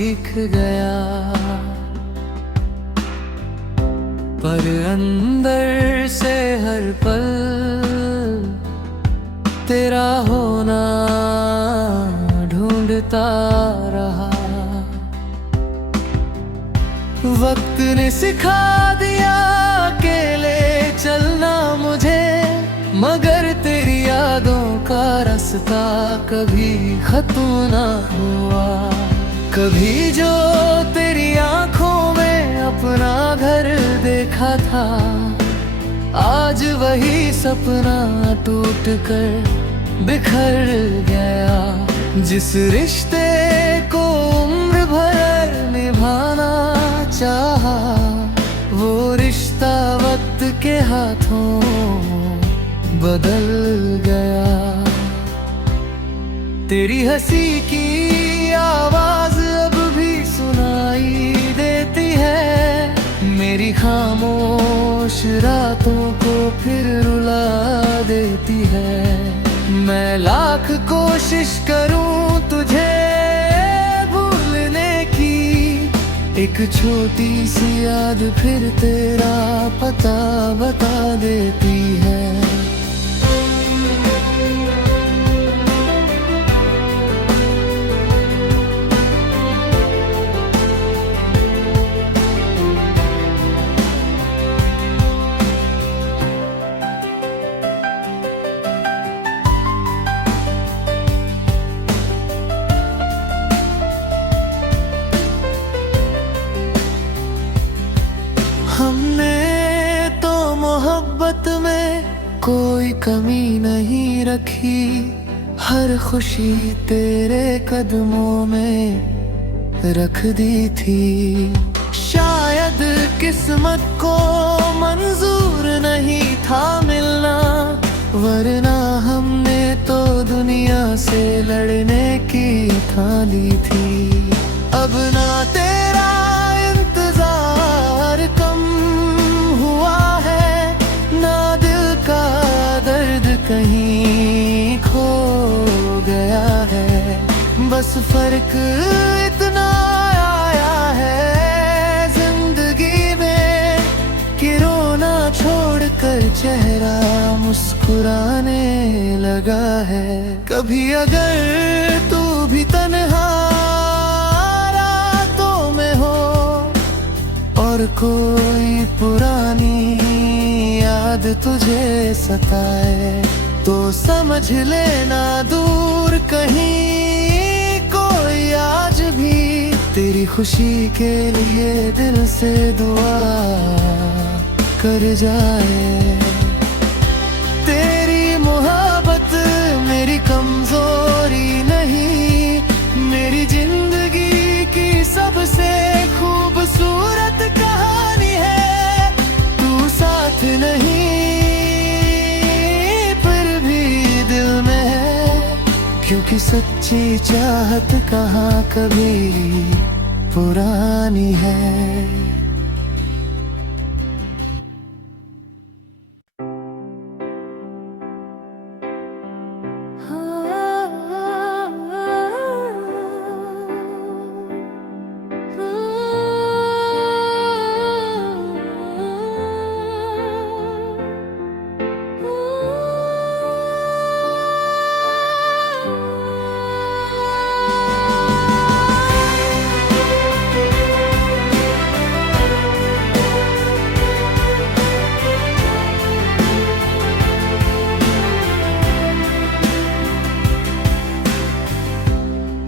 सीख गया, पर अंदर से हर पल तेरा होना ढूंढता रहा। वक्त ने सिखा दिया अकेले चलना मुझे, मगर तेरी यादों का रास्ता कभी खत्म ना हुआ। कभी जो तेरी आंखों में अपना घर देखा था, आज वही सपना टूट कर बिखर गया। जिस रिश्ते को उम्र भर निभाना चाहा, वो रिश्ता वक्त के हाथों बदल गया। तेरी हंसी की आवाज अब भी सुनाई देती है, मेरी खामोश रातों को फिर रुला देती है। मैं लाख कोशिश करूं तुझे भूलने की, एक छोटी सी याद फिर तेरा पता बता देती है। हमने तो मोहब्बत में कोई कमी नहीं रखी, हर खुशी तेरे कदमों में रख दी थी। शायद किस्मत को मंजूर नहीं था मिलना, वरना हमने तो दुनिया से लड़ने की ठान ली थी। अब ना तेरा इंतजार कम हुआ है, ना दिल का दर्द कहीं खो गया है। बस फर्क इतना आया है जिंदगी में कि रोना छोड़कर चेहरा मुस्कुराने लगा है। कभी अगर तू भी तन्हा रातों में हो और कोई पुरानी याद तुझे सताए, तो समझ लेना दूर कहीं कोई आज भी तेरी खुशी के लिए दिल से दुआ कर जाए। तेरी मोहब्बत मेरी कमजोरी नहीं, मेरी जिंदगी की सबसे खूबसूरत कहानी है। तू साथ नहीं पर भी दिल में है, क्योंकि सच्ची चाहत कहाँ कभी पुरानी है।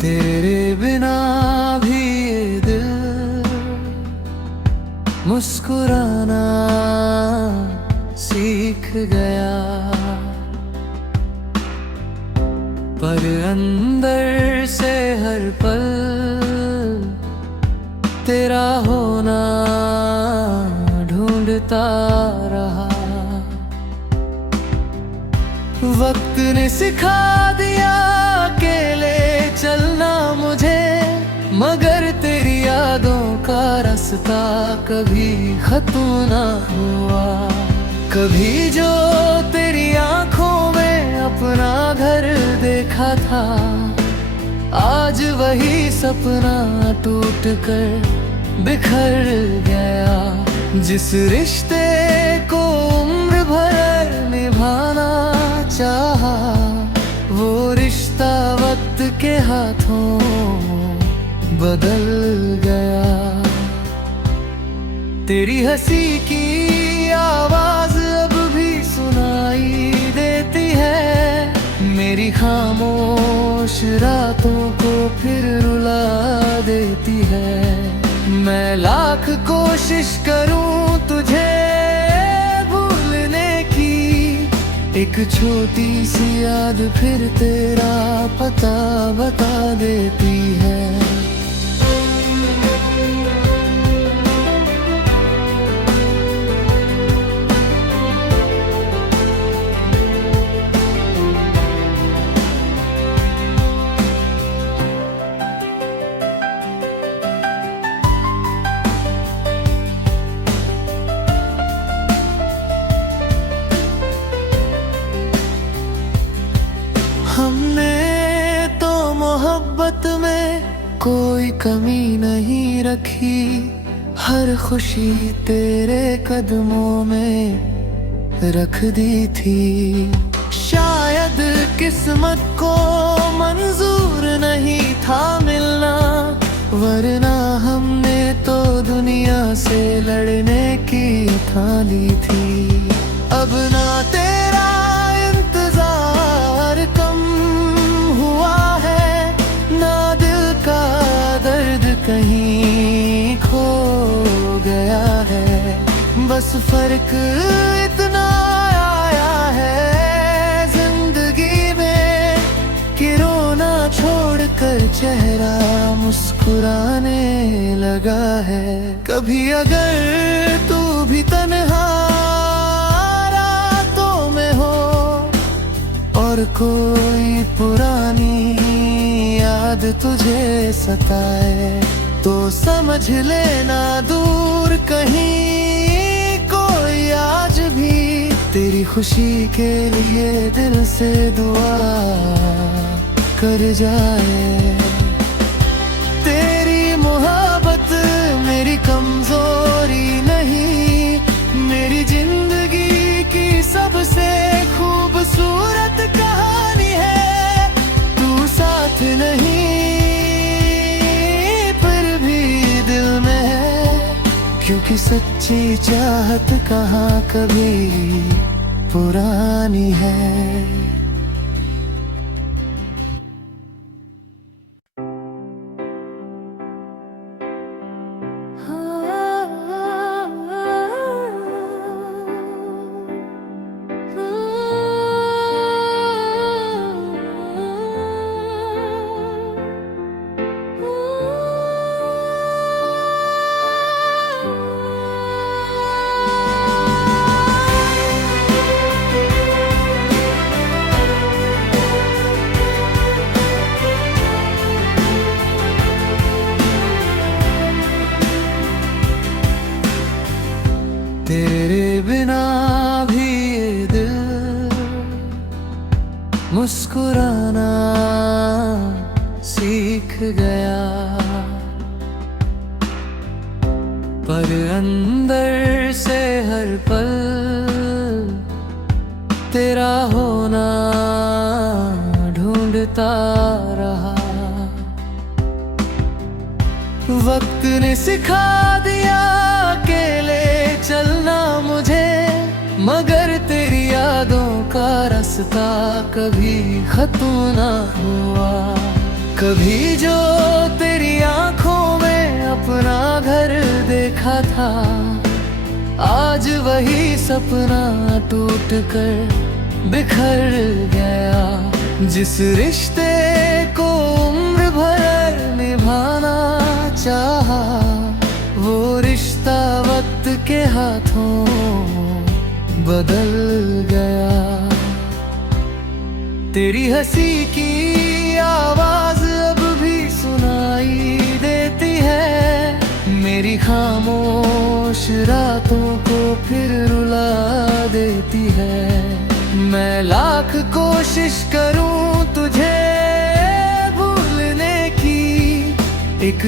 तेरे बिना भी ये दिल मुस्कुराना सीख गया, पर अंदर से हर पल तेरा होना ढूंढता रहा। वक्त ने सिखा दिया अकेले चलना मुझे, मगर तेरी यादों का रास्ता कभी खत्म ना हुआ। कभी जो तेरी आंखों में अपना घर देखा था, आज वही सपना टूट कर बिखर गया। जिस रिश्ते को उम्र भर निभाना चाहा, वो रिश्ता वक्त के हाथों बदल गया। तेरी हंसी की आवाज अब भी सुनाई देती है, मेरी खामोश रातों को फिर रुला देती है। मैं लाख कोशिश करूं तुझे भूलने की, एक छोटी सी याद फिर तेरा पता बता देती है। हमने तो मोहब्बत में कोई कमी नहीं रखी, हर खुशी तेरे कदमों में रख दी थी। शायद किस्मत को मंजूर नहीं था मिलना, वरना हमने तो दुनिया से लड़ने की ठानी थी। अब ना तेरा इंतजार कम हुआ है, ना दिल का दर्द कहीं खो गया है। बस फर्क इतना आया है जिंदगी में कि रोना छोड़कर चेहरा मुस्कुराने लगा है। कभी अगर तू भी तन्हा रातों में हो और कोई पुरानी याद तुझे सताए, तो समझ लेना दूर कहीं कोई आज भी तेरी खुशी के लिए दिल से दुआ कर जाए। तेरी मोहब्बत मेरी कमजोरी नहीं, मेरी जिंदगी की सबसे खूबसूरत कहानी है। तू साथ नहीं पर भी दिल में है, क्योंकि सच्ची चाहत कहाँ कभी पुरानी है। तेरे बिना भी ये दिल मुस्कुराना सीख गया, पर अंदर से हर पल तेरा होना ढूंढता रहा। वक्त ने सिखा दिया अकेले चलना मुझे, मगर तेरी यादों का रास्ता कभी खत्म ना हुआ। कभी जो तेरी आंखों में अपना घर देखा था, आज वही सपना टूट कर बिखर गया। जिस रिश्ते को उम्र भर निभाना चाहा, वो रिश्ता वक्त के हाथों बदल गया। तेरी हंसी की आवाज अब भी सुनाई देती है, मेरी खामोश रातों को फिर रुला देती है। मैं लाख कोशिश करूं तुझे भूलने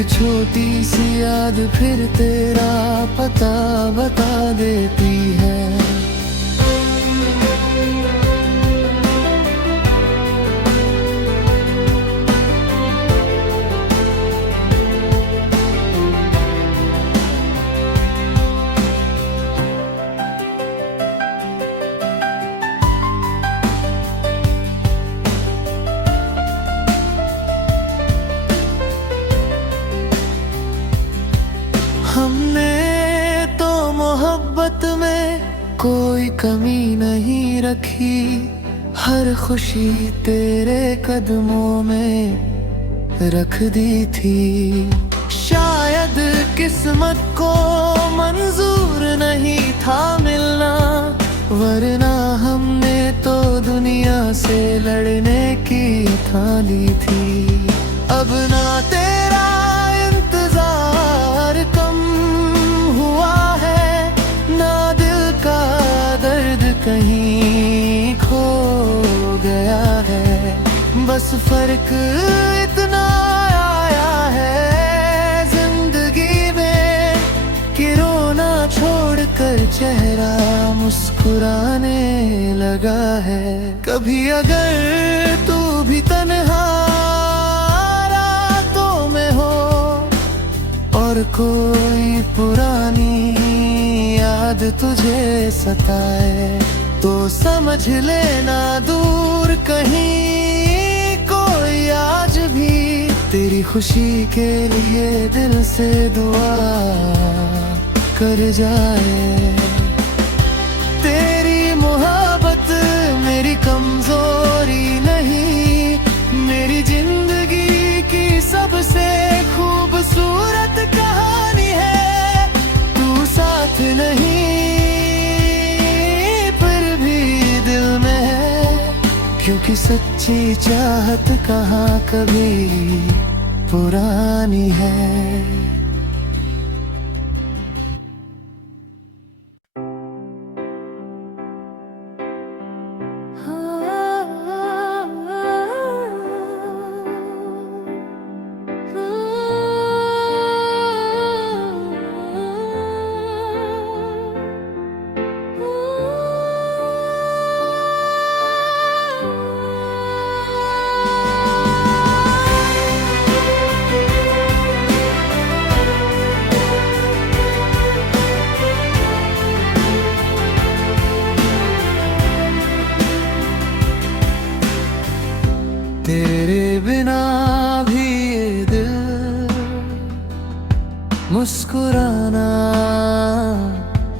छोटी सी याद फिर तेरा पता बता देती है। हमने तो मोहब्बत में कोई कमी नहीं रखी, हर खुशी तेरे कदमों में रख दी थी। शायद किस्मत को मंजूर नहीं था मिलना, वरना हमने तो दुनिया से लड़ने की ठानी थी। अब ना तेरा इंतजार कम हुआ है, ना दिल का दर्द कहीं खो गया है। बस फर्क इतना आया है जिंदगी में कि रोना छोड़कर चेहरा मुस्कुराने लगा है। कभी अगर तू भी तन्हा रातों में हो और कोई पुरानी याद तुझे सताए, तो समझ लेना दूर कहीं कोई आज भी तेरी खुशी के लिए दिल से दुआ कर जाए। तेरी मोहब्बत मेरी कमजोरी नहीं, मेरी जिंदगी की सबसे खूबसूरत कहानी है। तू साथ नहीं पर भी दिल में है, क्योंकि सच्ची चाहत कहाँ कभी पुरानी है। तेरे बिना भी ये दिल मुस्कुराना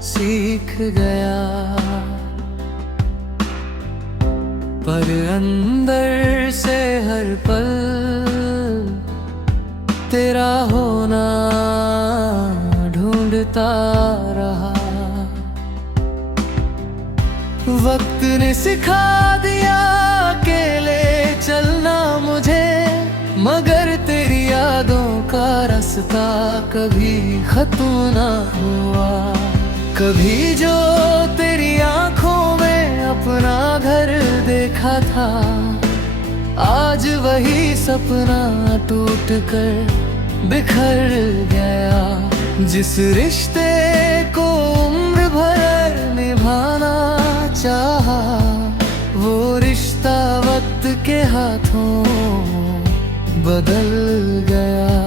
सीख गया, पर अंदर से हर पल तेरा होना ढूंढता रहा। वक्त ने सिखा दिया अकेले चलना मुझे, मगर तेरी यादों का रास्ता कभी खत्म ना हुआ। कभी जो तेरी आंखों में अपना घर देखा था, आज वही सपना टूट कर बिखर गया। जिस रिश्ते को उम्र भर निभाना चाहा, वो रिश्ता वक्त के हाथों बदल गया।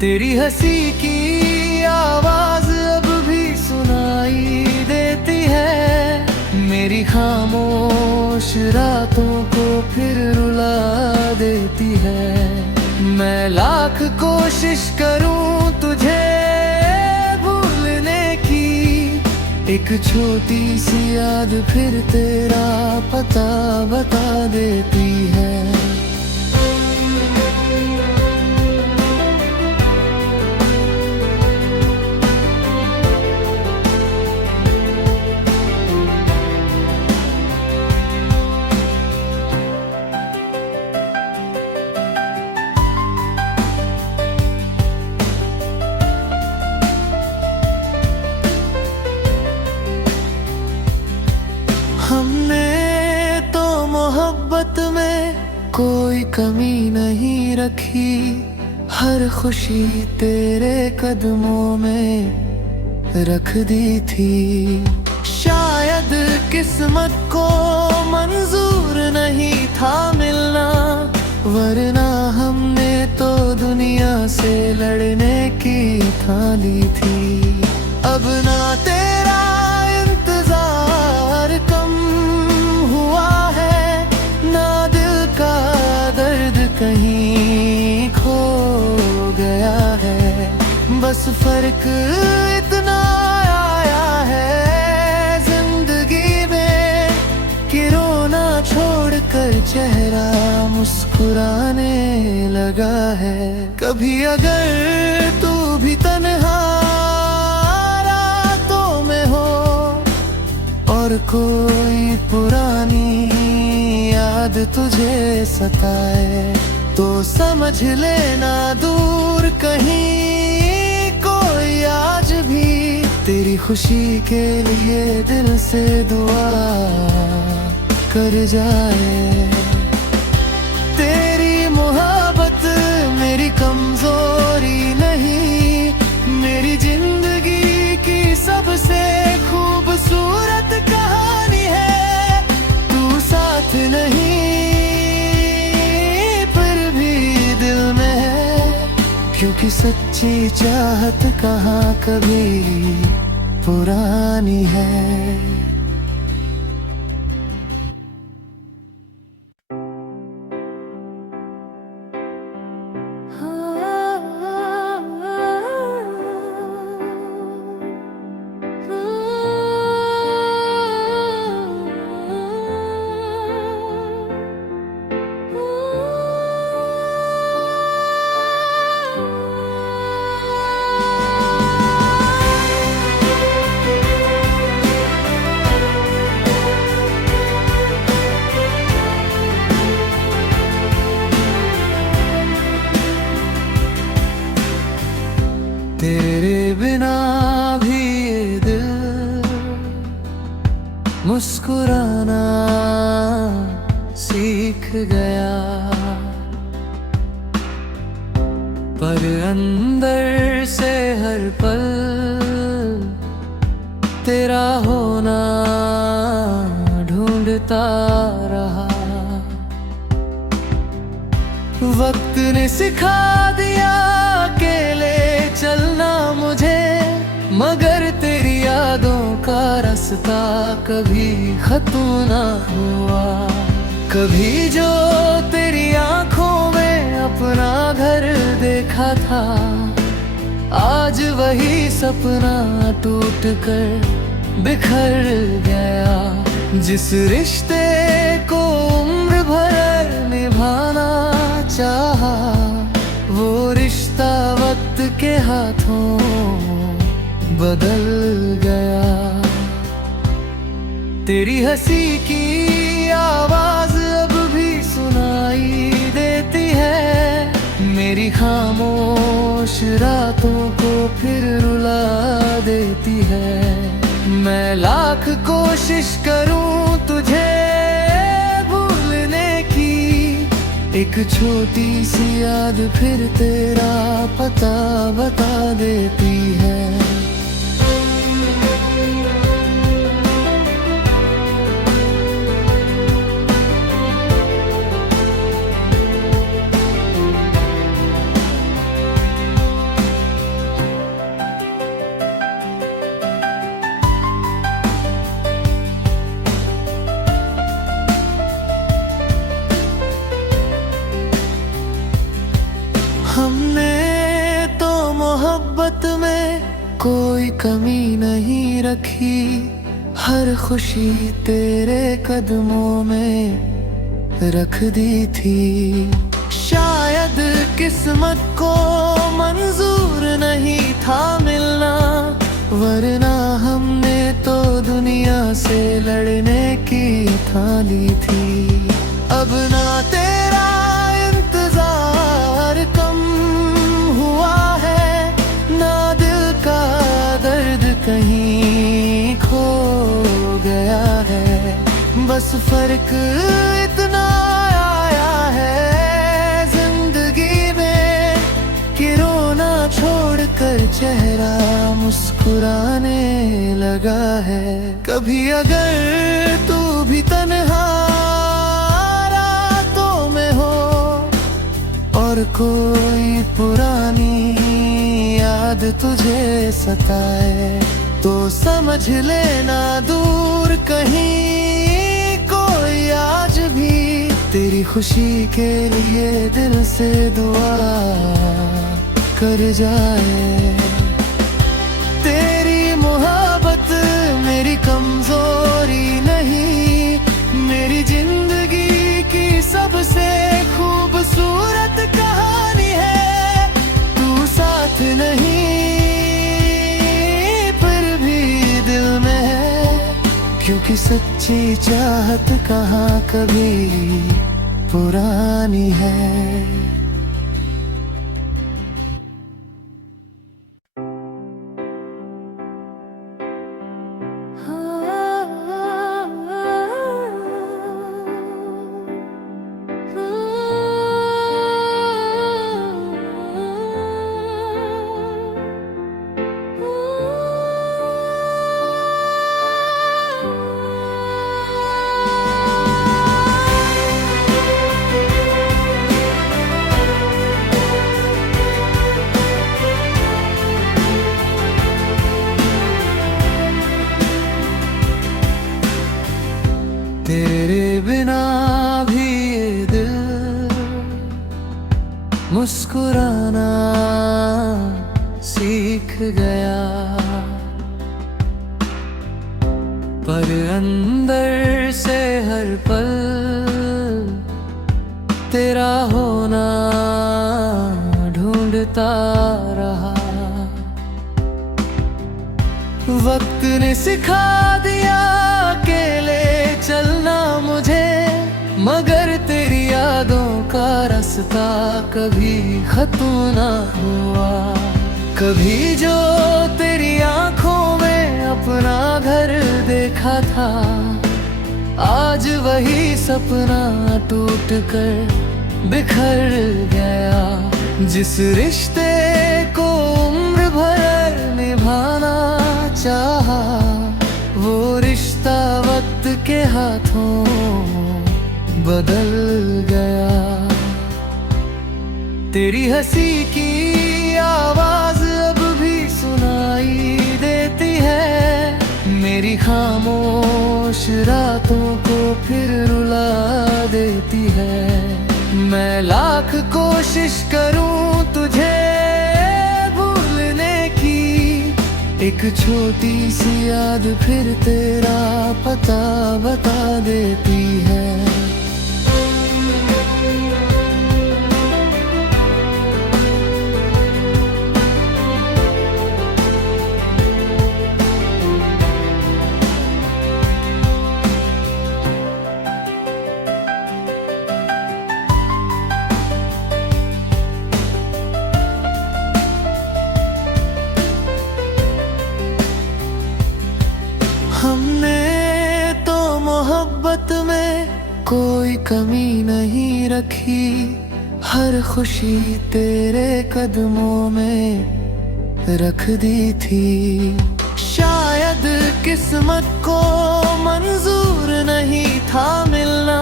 तेरी हंसी की आवाज अब भी सुनाई देती है, मेरी खामोश रातों को फिर रुला देती है। मैं लाख कोशिश करूं तुझे भूलने की, एक छोटी सी याद फिर तेरा पता बता देती है। हमने तो मोहब्बत में कोई कमी नहीं रखी, हर खुशी तेरे कदमों में रख दी थी। शायद किस्मत को मंजूर नहीं था मिलना, वरना हमने तो दुनिया से लड़ने की ठानी थी। अब ना तेरा इंतजार कम हुआ है, ना दिल का दर्द कहीं खो गया है। बस फर्क इतना आया है जिंदगी में कि रोना छोड़कर चेहरा मुस्कुराने लगा है। कभी अगर तू भी तन्हा रातों में हो और कोई पुरानी याद तुझे सताए, तो समझ लेना दूर कहीं कोई आज भी तेरी खुशी के लिए दिल से दुआ कर जाए। तेरी मोहब्बत मेरी कमजोरी नहीं, मेरी जिंदगी की सबसे खूबसूरत कहानी है। तू साथ नहीं पर भी दिल में है, क्योंकि सच्ची चाहत कहाँ कभी पुरानी है। तेरे बिना भी ये दिल मुस्कुराना सीख गया, पर अंदर से हर पल तेरा होना ढूंढता रहा। वक्त ने सिखा दिया अकेले चलना मुझे, मगर तेरी यादों का रास्ता कभी खत्म ना हुआ। कभी जो तेरी आंखों में अपना घर देखा था, आज वही सपना टूट कर बिखर गया। जिस रिश्ते को उम्र भर निभाना चाहा, वो रिश्ता वक्त के हाथों बदल गया। तेरी हंसी की आवाज अब भी सुनाई देती है, मेरी खामोश रातों को फिर रुला देती है। मैं लाख कोशिश करूं तुझे भूलने की, एक छोटी सी याद फिर तेरा पता बता देती है। हमने तो मोहब्बत में कोई कमी नहीं रखी, हर खुशी तेरे कदमों में रख दी थी। शायद किस्मत को मंजूर नहीं था मिलना, वरना हमने तो दुनिया से लड़ने की ठानी थी। अब ना तेरा इंतजार कम हुआ है, ना दिल का दर्द कहीं खो गया है। बस फर्क इतना आया है जिंदगी में छोड़कर चेहरा मुस्कुराने लगा है। कभी अगर तू भी तन्हा रातों में हो और कोई पुरानी याद तुझे सताए, तो समझ लेना दूर कहीं कोई आज भी तेरी खुशी के लिए दिल से दुआ कर जाए। तेरी मोहब्बत मेरी कमजोरी नहीं, मेरी जिंदगी की सबसे खूबसूरत कहानी है। तू साथ नहीं पर भी दिल में है, क्योंकि सच्ची चाहत कहाँ कभी पुरानी है। तेरे बिना भी ये दिल मुस्कुराना सीख गया, पर अंदर से हर पल तेरा होना ढूंढता रहा। वक्त ने सिखा दिया अकेले चलना मुझे, मगर तेरी यादों का रास्ता कभी खत्म ना हुआ। कभी जो तेरी आंखों में अपना घर देखा था, आज वही सपना टूट कर बिखर गया। जिस रिश्ते को उम्र भर निभाना चाहा, वो रिश्ता वक्त के हाथों बदल गया। तेरी हंसी की आवाज अब भी सुनाई देती है, मेरी खामोश रातों को फिर रुला देती है। मैं लाख कोशिश करूं तुझे भूलने की, एक छोटी सी याद फिर तेरा पता बता देती है। हमने तो मोहब्बत में कोई कमी नहीं रखी, हर खुशी तेरे कदमों में रख दी थी। शायद किस्मत को मंजूर नहीं था मिलना,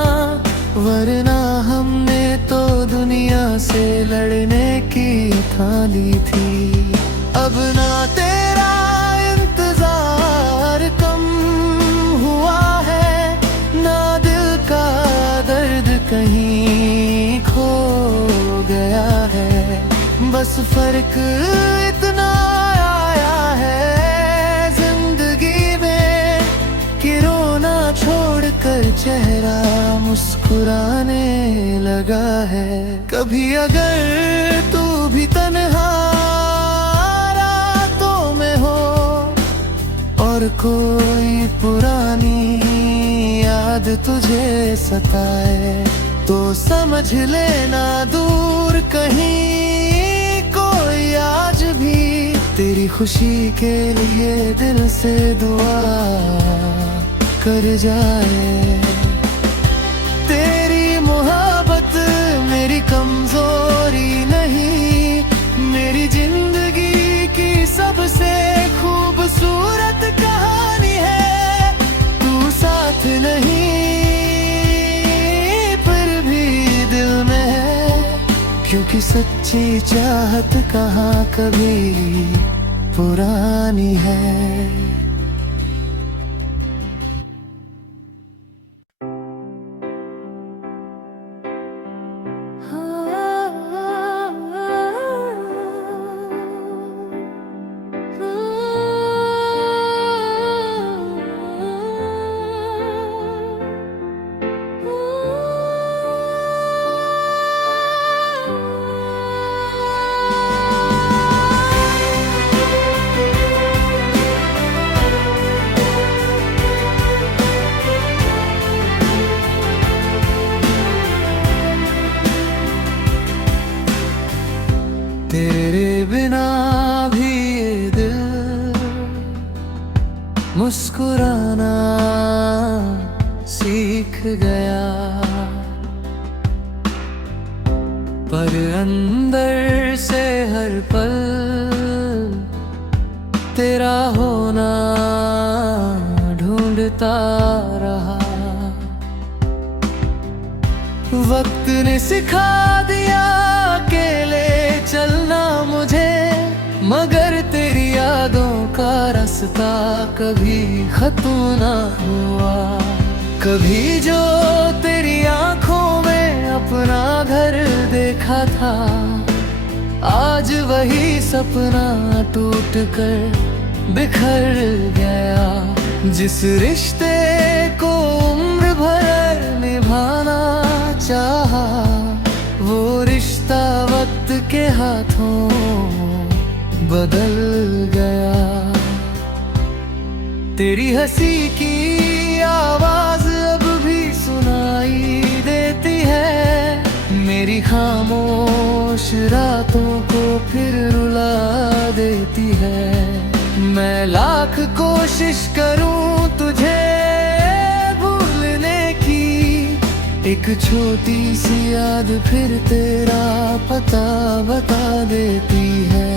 वरना हमने तो दुनिया से लड़ने की ठानी थी। अब ना तेरा इंतजार कम हुआ है, ना दिल का दर्द कहीं खो गया है। बस फर्क इतना आया है जिंदगी में कि रोना छोड़कर चेहरा मुस्कुराने लगा है। कभी अगर तू भी तन्हा रातों में हो और कोई पुरानी याद तुझे सताए, तो समझ लेना दूर कहीं कोई आज भी तेरी खुशी के लिए दिल से दुआ कर जाए। तेरी मोहब्बत मेरी कमजोरी नहीं, मेरी जिंदगी तेरी सच्ची चाहत कहाँ कभी पुरानी है। तेरे बिना भी ये दिल मुस्कुराना सीख गया, पर अंदर से हर पल तेरा होना ढूंढता रहा। वक्त ने सिखा दिया अकेले चलना मुझे, मगर तेरी यादों का रास्ता कभी खत्म ना हुआ। कभी जो तेरी आंखों में अपना घर देखा था, आज वही सपना टूट कर बिखर गया। जिस रिश्ते को उम्र भर निभाना चाहा, वो रिश्ता वक्त के हाथों बदल गया। तेरी हंसी की आवाज अब भी सुनाई देती है, मेरी खामोश रातों को फिर रुला देती है। मैं लाख कोशिश करूं तुझे भूलने की, एक छोटी सी याद फिर तेरा पता बता देती है।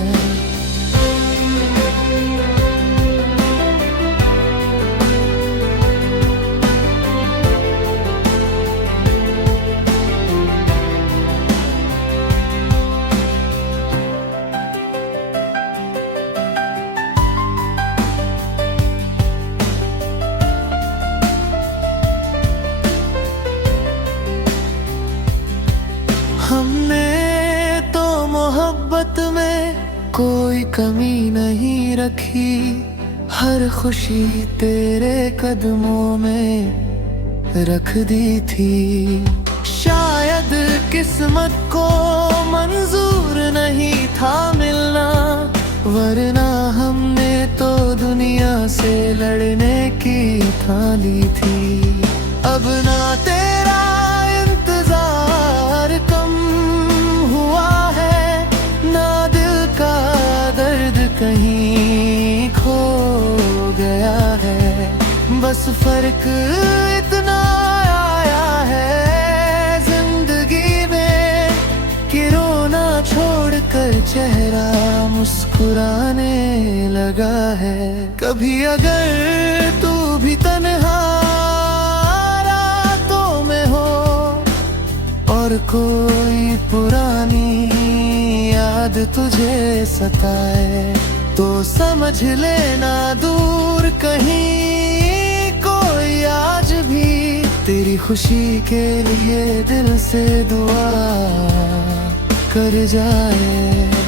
हमने तो मोहब्बत में कोई कमी नहीं रखी, हर खुशी तेरे कदमों में रख दी थी। शायद किस्मत को मंजूर नहीं था मिलना, वरना हमने तो दुनिया से लड़ने की ठानी थी। अब ना तेरा इंतजार कम हुआ है, ना दिल का दर्द कहीं खो गया है। बस फर्क इतना आया है जिंदगी में कि रोना छोड़कर चेहरा मुस्कुराने लगा है। कभी अगर तू भी तन्हा रातों में हो और कोई पुरानी याद तुझे सताए, तो समझ लेना दूर कहीं कोई आज भी तेरी खुशी के लिए दिल से दुआ कर जाए।